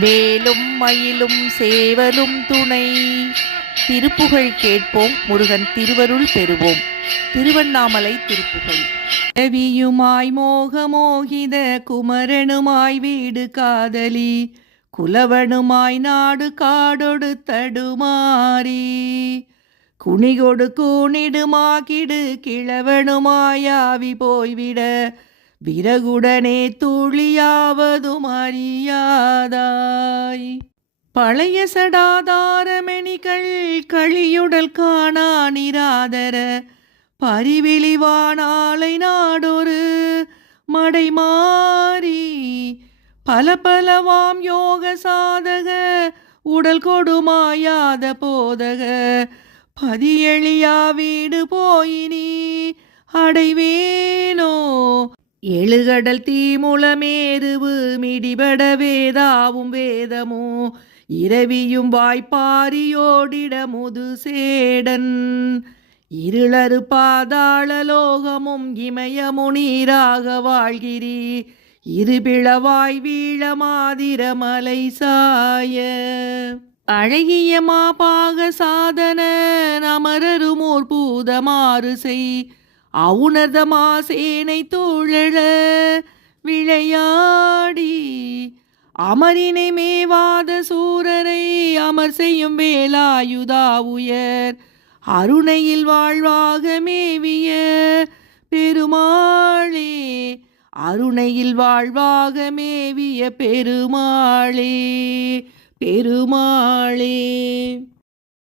வேலும் மயிலும் சேவலும் துணை. திருப்புகழ் கேட்போம், முருகன் திருவருள் பெறுவோம். திருவண்ணாமலை திருப்புகழ். ரவியுமாய் மோகமோகித குமரனுமாய் வீடு காதலி, குலவனுமாய் நாடு காடொடு தடுமாறி, குணிகொடு கூணிடுமாகிடு கிழவனுமாயாவி போய்விட, விறகுடனே தூளியாவதும் அறியாதாய். பழைய சடாதாரமெணிகள் கழியுடல் காணா நிராதர, பரிவிழிவானாலை நாடொரு மடை மாறி, பல பலவாம் யோக சாதக உடல் கொடுமாயாத போதக, பதியெளியா வீடு போயினி அடைவேனோ. எழுகடல் தீமுளமேருவு மிடிபட வேதாவும் வேதமோ, இரவியும் வாய்ப்பாரியோடிட முது சேடன், இருளறு பாதாள லோகமும் இமயமு நீராக வாழ்கிறி, இருபிளவாய் வீழ மாதிர மலை சாய. அழகிய மாபாக சாதன அமரருமோர் பூதமாறு செய், அவுணர்தமா சேனை தோழழ விளையாடி, அமரினை மேவாத சூரரை அமர் செய்யும் வேலாயுதா உயர், அருணையில் வாழ்வாக மேவிய பெருமாளே, அருணையில் வாழ்வாக மேவிய பெருமாளே, பெருமாளே.